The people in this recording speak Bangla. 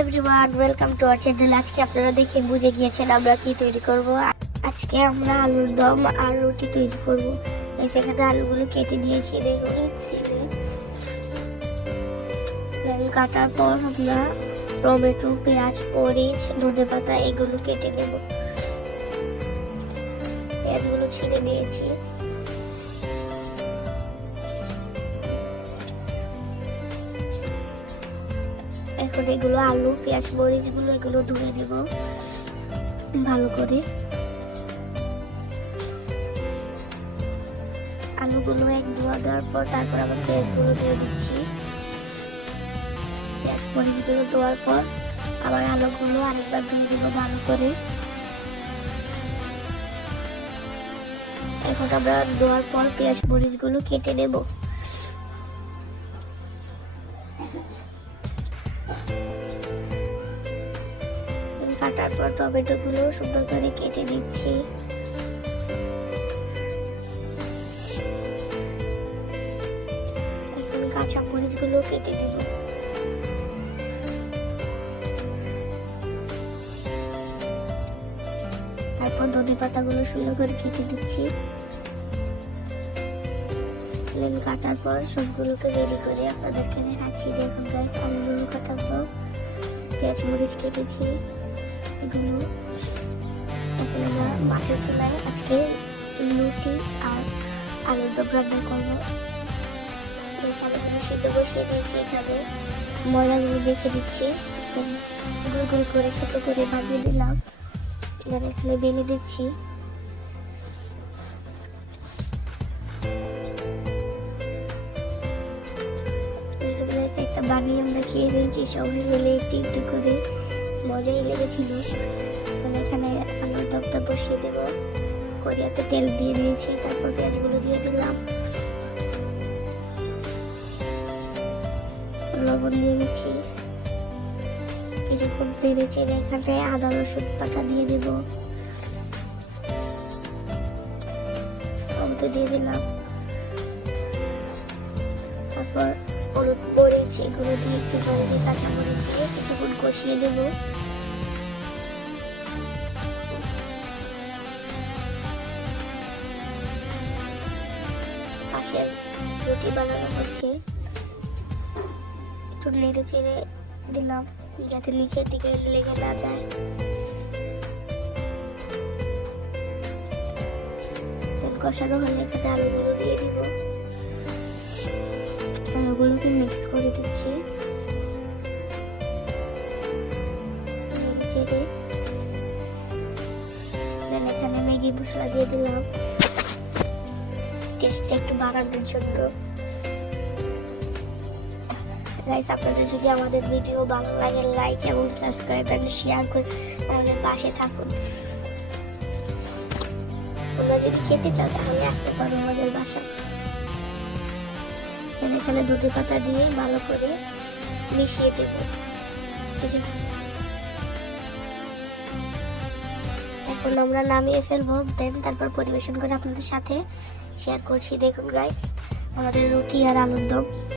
Everyone welcome to our channel. আজকে আপনারা দেখে বুঝে গিয়েছেন আমরা কি তৈরি করব। আজকে আমরা আলুর দম আর রুটি তৈরি করব। এখানে আলুগুলো কেটে নিয়েছি, দেখুন কাটার পর আমরা টমেটো, পেঁয়াজ, মরিচ, ধনেপাতা এগুলো কেটে নেব। পেঁয়াজগুলো ছিঁড়ে নিয়েছি। এখন এগুলো আলু, পেঁয়াজ, মরিচ গুলো এগুলো ধুয়ে নেব ভালো করে। আলুগুলো এক ধোয়া দেওয়ার পর তারপর আবার পেঁয়াজগুলো দিয়ে দিচ্ছি। পেঁয়াজ মরিচগুলো দেওয়ার পর আবার আলুগুলো আরেকবার ধুয়ে দেবো ভালো করে। এখন আমরা ধোয়ার পর পেঁয়াজ মরিচগুলো কেটে নেব। কাটার পর টমেটো গুলো সুন্দর করে কেটে দিচ্ছি। এখন কাঁচা মরিচ গুলো কেটে নেব। তারপর ধনেপাতা গুলো সুন্দর করে কেটে দিচ্ছি। কাটার পর সবগুলোকে রেডি করে আপনাদেরকে দেখাচ্ছি। দেখুন গাইস, আলুগুলো কাটার পর পেঁয়াজ মরিচ কেটেছি এগুলো। এখন আমরা মাটির চুলায় আজকে রুটি আর আলুর দম রান্না করবো। আলুগুলো সিদ্ধ বসিয়ে দিয়েছি, এখানে ময়দাগুলো রেখে দিচ্ছি। গোল গোল করে ছোট করে ভাজিয়ে দিলাম, এখানে বেলে দিচ্ছি। একটা বানিয়ে আমরা খেয়ে নিয়েছি সবাই মিলে একটু একটু করে, মজাই লেগেছিল। এখানে আলুর দমটা বসিয়ে দেব। কড়াইতে তেল দিয়ে দিয়েছি, তারপর পেঁয়াজগুলো দিয়ে দিলাম, লবণ দিয়ে দিচ্ছি। কিছুক্ষণ পেরেছি, এখানে আদা রসুন বাটা দিয়ে দেব, টমেটো দিয়ে দিলাম, তারপর হলুদ মরিচ এগুলো দিয়ে একটু জল দিয়ে কাঁচা মরিচ দিয়ে কিছুক্ষণ কষিয়ে দেব। পাশে রুটি বানানো হচ্ছে, একটু নেড়ে চেড়ে দিলাম যাতে নিচের দিকে লেগে না যায়। তেল কষানো হলে এখানে আলুগুলো দিয়ে দিব। আলুগুলোকে মিক্স করে দিচ্ছি, নেড়ে চেড়ে। এখানে ম্যাগি মশলা দিয়ে দিলাম টেস্টটা একটু বাড়ানোর জন্য। গাইস, আপনাদের যদি আমাদের ভিডিও ভালো লাগে লাইক এবং সাবস্ক্রাইব এবং শেয়ার করে আমাদের পাশে থাকুন। তোমরা যদি খেতে চাও তাহলে আসতে পারো আমাদের বাসায়। এখানে ধনেপাতা দিয়ে ভালো করে মিশিয়ে দেব। এখন আমরা নামিয়ে ফেলবো, দেন তারপর পরিবেশন করে আপনাদের সাথে শেয়ার করছি। দেখুন গাইস, আমাদের রুটি আর আলুর দম।